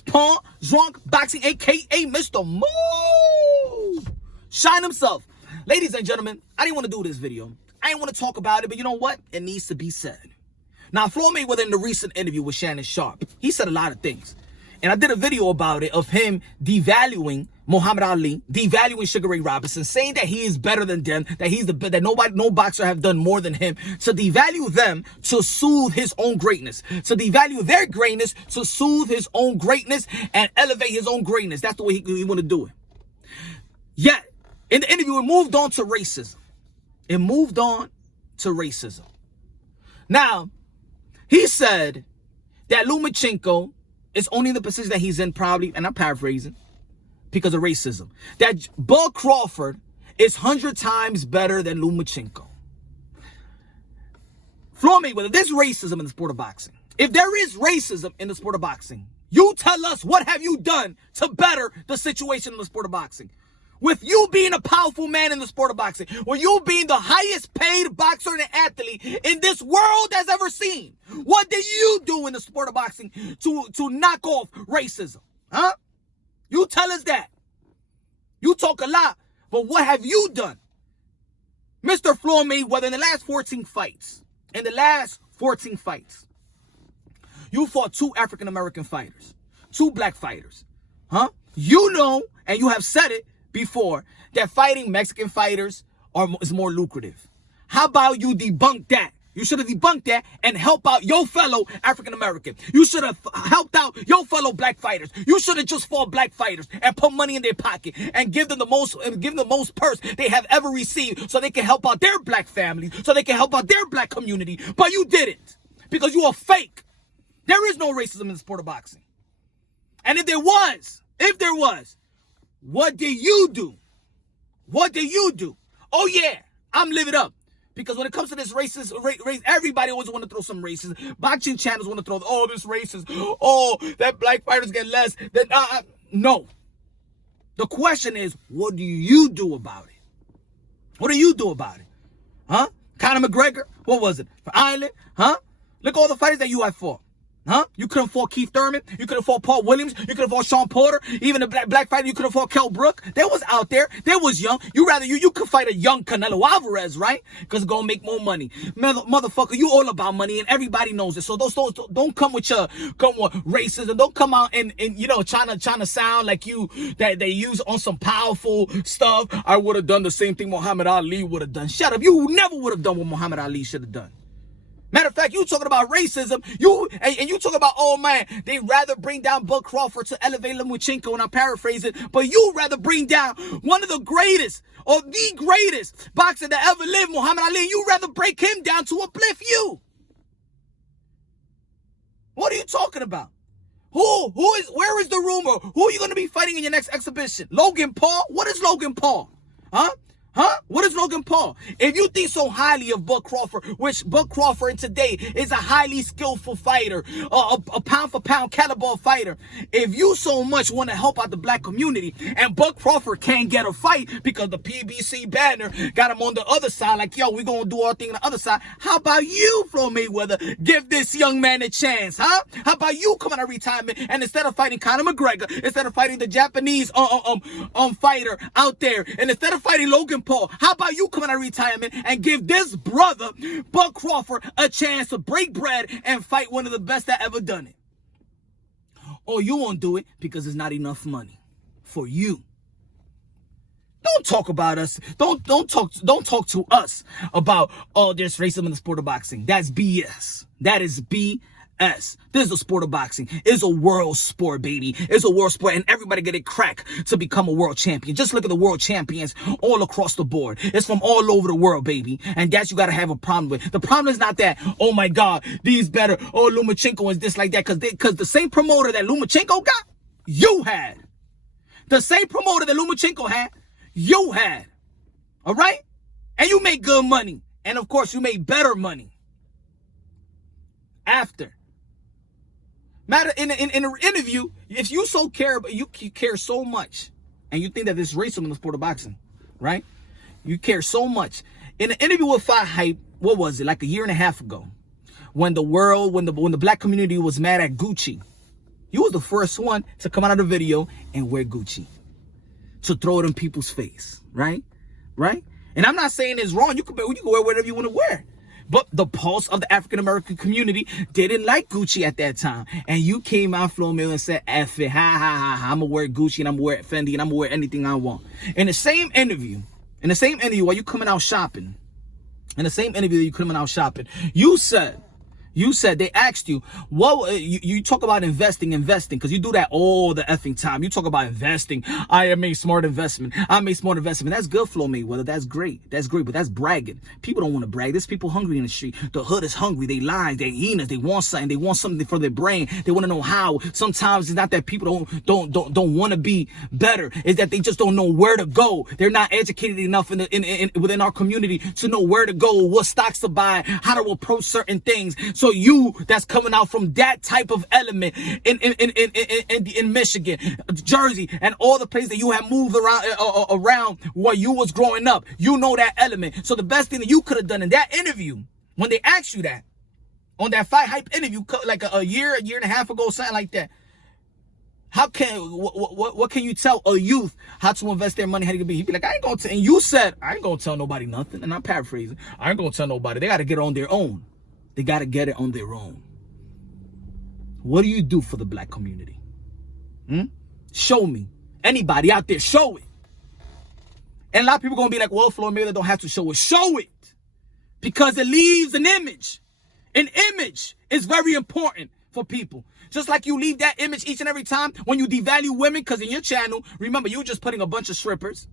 Pawn, drunk, boxing, a.k.a. Mr. Moo. Shine himself. Ladies and gentlemen, I didn't want to do this video. I didn't want to talk about it, but you know what? It needs to be said. Now, Floyd Mayweather, in the recent interview with Shannon Sharp, he said a lot of things. And I did a video about it of him devaluing Muhammad Ali, devaluing Sugar Ray Robinson, saying that he is better than them, that he's that no boxer have done more than him, to devalue them to soothe his own greatness, to devalue their greatness to soothe his own greatness and elevate his own greatness. That's the way he want to do it. Yet, in the interview, it moved on to racism. It moved on to racism. Now, he said that Lomachenko is only in the position that he's in probably, and I'm paraphrasing, because of racism. That Bud Crawford is 100 times better than Lomachenko. Floyd Mayweather, there's racism in the sport of boxing. If there is racism in the sport of boxing, you tell us, what have you done to better the situation in the sport of boxing? With you being a powerful man in the sport of boxing, with you being the highest paid boxer and athlete in this world has ever seen, what did you do in the sport of boxing to knock off racism? Huh? You tell us that. You talk a lot, but what have you done? Mr. Floyd Mayweather, in the last 14 fights, you fought 2 African-American fighters, 2 black fighters. Huh? You know, and you have said it before, that fighting Mexican fighters is more lucrative. How about you debunk that? You should have debunked that and help out your fellow African-American. You should have helped out your fellow black fighters. You should have just fought black fighters and put money in their pocket and give them the most purse they have ever received, so they can help out their black families, so they can help out their black community. But you didn't, because you are fake. There is no racism in the sport of boxing. And if there was, what did you do? What did you do? Oh yeah, I'm living up. Because when it comes to this race, everybody always want to throw some racism. Boxing channels want to throw, oh, this racist. Oh, that black fighters get less. No. The question is, what do you do about it? What do you do about it? Huh? Conor McGregor? What was it? For Ireland? Huh? Look at all the fighters that you have fought. Huh? You could have fought Keith Thurman. You could have fought Paul Williams. You could have fought Sean Porter. Even the black fighter, you could have fought Kell Brook. They was out there. They was young. You could fight a young Canelo Alvarez, right? Because it's going to make more money. Motherfucker, you all about money, and everybody knows it. So don't come with racism. Don't come out and trying to sound like that they use on some powerful stuff. I would have done the same thing Muhammad Ali would have done. Shut up. You never would have done what Muhammad Ali should have done. Matter of fact, you talking about racism, you talking about, oh man, they rather bring down Bud Crawford to elevate Lomachenko, and I'm paraphrasing, but you rather bring down one of the greatest, or the greatest boxer that ever lived, Muhammad Ali, you rather break him down to uplift you. What are you talking about? Where is the rumor? Who are you going to be fighting in your next exhibition? Logan Paul? What is Logan Paul? Huh? What is Logan Paul? If you think so highly of Bud Crawford, which Bud Crawford today is a highly skillful fighter, a pound-for-pound caliber fighter, if you so much want to help out the black community, and Bud Crawford can't get a fight because the PBC banner got him on the other side, like, yo, we're going to do our thing on the other side, how about you, Floyd Mayweather, give this young man a chance, huh? How about you come out of retirement, and instead of fighting Conor McGregor, instead of fighting the Japanese fighter out there, and instead of fighting Logan Paul, how about you come out of retirement and give this brother, Bud Crawford, a chance to break bread and fight one of the best that ever done it? Or you won't do it because there's not enough money for you. Don't talk about us. Don't talk to us about, oh, there's racism in the sport of boxing. That's BS. That is BS. This is a sport of boxing. It's a world sport, baby. It's a world sport, and everybody get it cracked to become a world champion. Just look at the world champions all across the board. It's from all over the world, baby. And that's you got to have a problem with. The problem is not that, oh my God, these better, oh, Lomachenko is this like that. Because the same promoter that Lomachenko got, you had. The same promoter that Lomachenko had, you had. All right? And you made good money. And of course, you made better money after. Matter in an interview, if you so care, but you care so much, and you think that there's racism in the sport of boxing, right? You care so much. In an interview with Fight Hype, what was it, like a year and a half ago, when the black community was mad at Gucci, You was the first one to come out of the video and wear Gucci. To throw it in people's face, right? Right? And I'm not saying it's wrong. You can wear whatever you want to wear. But the pulse of the African-American community didn't like Gucci at that time. And you came out, Floyd Mayweather, and said, F it, ha, ha, ha, ha, I'm going to wear Gucci and I'm going to wear Fendi and I'm going to wear anything I want. In the same interview while you coming out shopping, you said they asked you, what you talk about investing, because you do that all the effing time. You talk about investing. I made smart investment. That's good, Floyd Mayweather. That's great. But that's bragging. People don't want to brag. There's people hungry in the street. The hood is hungry. They lying. They hyenas. They want something. They want something for their brain. They want to know how. Sometimes it's not that people don't want to be better. It's that they just don't know where to go. They're not educated enough within our community to know where to go, what stocks to buy, how to approach certain things. So you that's coming out from that type of element in Michigan, Jersey, and all the places that you have moved around where you was growing up, you know that element. So the best thing that you could have done in that interview, when they asked you that, on that Fight Hype interview, like a year and a half ago, something like that, what can you tell a youth how to invest their money? How to be? He'd be like, I ain't gonna tell. And you said, I ain't gonna tell nobody nothing. And I'm paraphrasing. I ain't gonna tell nobody. They got to get it on their own. They got to get it on their own. What do you do for the black community? Show me. Anybody out there, show it. And a lot of people going to be like, well, Floyd Mayweather don't have to show it. Show it. Because it leaves an image. An image is very important for people. Just like you leave that image each and every time when you devalue women, because in your channel, remember, you're just putting a bunch of strippers.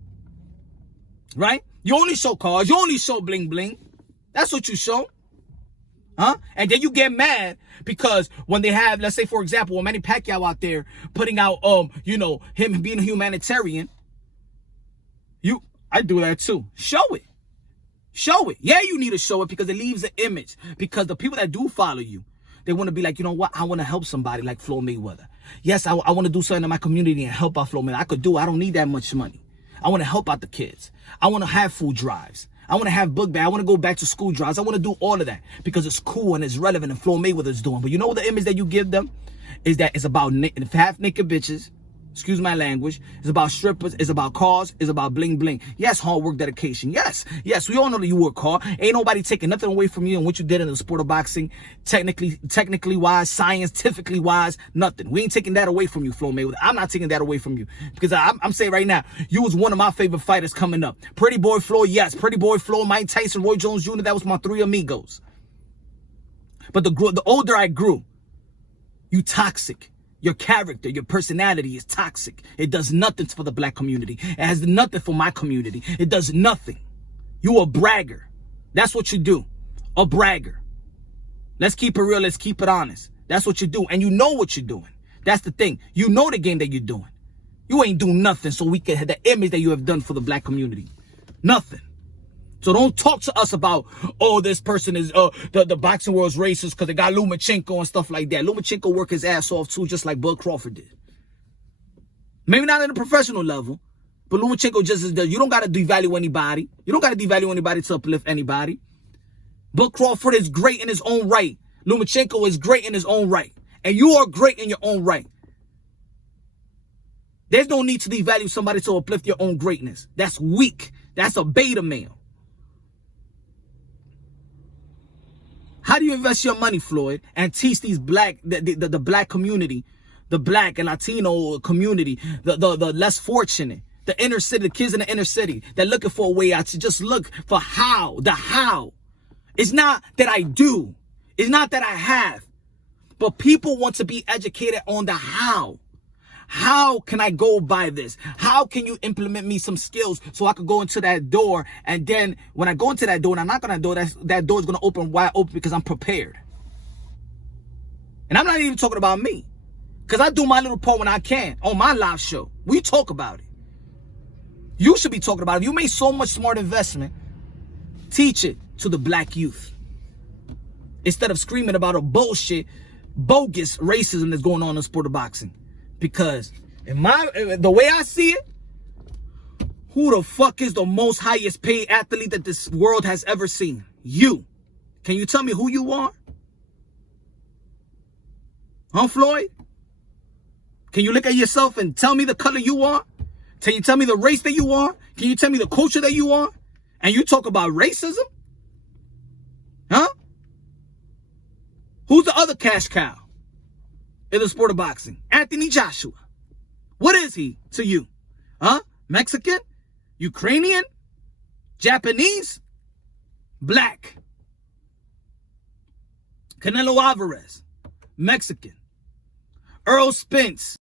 Right? You only show cars. You only show bling bling. That's what you show. And then you get mad because when they have, let's say, for example, when Manny Pacquiao out there putting out, him being a humanitarian, I do that too. Show it. Show it. Yeah, you need to show it because it leaves an image. Because the people that do follow you, they want to be like, you know what? I want to help somebody like Floyd Mayweather. Yes, I want to do something in my community and help out Floyd Mayweather. I could do it. I don't need that much money. I want to help out the kids. I want to have food drives. I want to have book bag. I want to go back to school drives. I want to do all of that because it's cool and it's relevant and Floyd Mayweather's doing. But you know what the image that you give them is that it's about half naked bitches. Excuse my language. It's about strippers. It's about cars. It's about bling bling. Yes, hard work, dedication. Yes, we all know that you work hard. Ain't nobody taking nothing away from you and what you did in the sport of boxing. Technically wise, scientifically wise, nothing. We ain't taking that away from you, Floyd Mayweather. I'm not taking that away from you because I'm saying right now, you was one of my favorite fighters coming up. Pretty Boy Floyd, yes. Pretty Boy Floyd, Mike Tyson, Roy Jones Jr. That was my three amigos. But the older I grew, you toxic. Your character, your personality is toxic. It does nothing for the black community. It has nothing for my community. It does nothing. You a bragger. That's what you do. A bragger. Let's keep it real. Let's keep it honest. That's what you do. And you know what you're doing. That's the thing. You know the game that you're doing. You ain't doing nothing so we can have the image that you have done for the black community. Nothing. So don't talk to us about, oh, this person is, the boxing world's racist because they got Lomachenko and stuff like that. Lomachenko worked his ass off too, just like Bud Crawford did. Maybe not at a professional level, but Lomachenko just is, you don't got to devalue anybody. You don't got to devalue anybody to uplift anybody. Bud Crawford is great in his own right. Lomachenko is great in his own right. And you are great in your own right. There's no need to devalue somebody to uplift your own greatness. That's weak. That's a beta male. How do you invest your money, Floyd, and teach these the black community, the black and Latino community, the less fortunate, the inner city, the kids in the inner city that looking for a way out to just look for the how. It's not that I do. It's not that I have. But people want to be educated on the how. How can I go by this? How can you implement me some skills so I could go into that door? And then when I go into that door and I knock on that door, that door is going to open wide open because I'm prepared. And I'm not even talking about me. Because I do my little part when I can on my live show. We talk about it. You should be talking about it. You made so much smart investment. Teach it to the black youth. Instead of screaming about a bogus racism that's going on in the sport of boxing. Because the way I see it, who the fuck is the most highest paid athlete that this world has ever seen? You. Can you tell me who you are? Huh, Floyd? Can you look at yourself and tell me the color you are? Can you tell me the race that you are? Can you tell me the culture that you are? And you talk about racism? Huh? Who's the other cash cow in the sport of boxing? Anthony Joshua. What is he to you? Huh? Mexican? Ukrainian? Japanese? Black? Canelo Alvarez? Mexican? Earl Spence?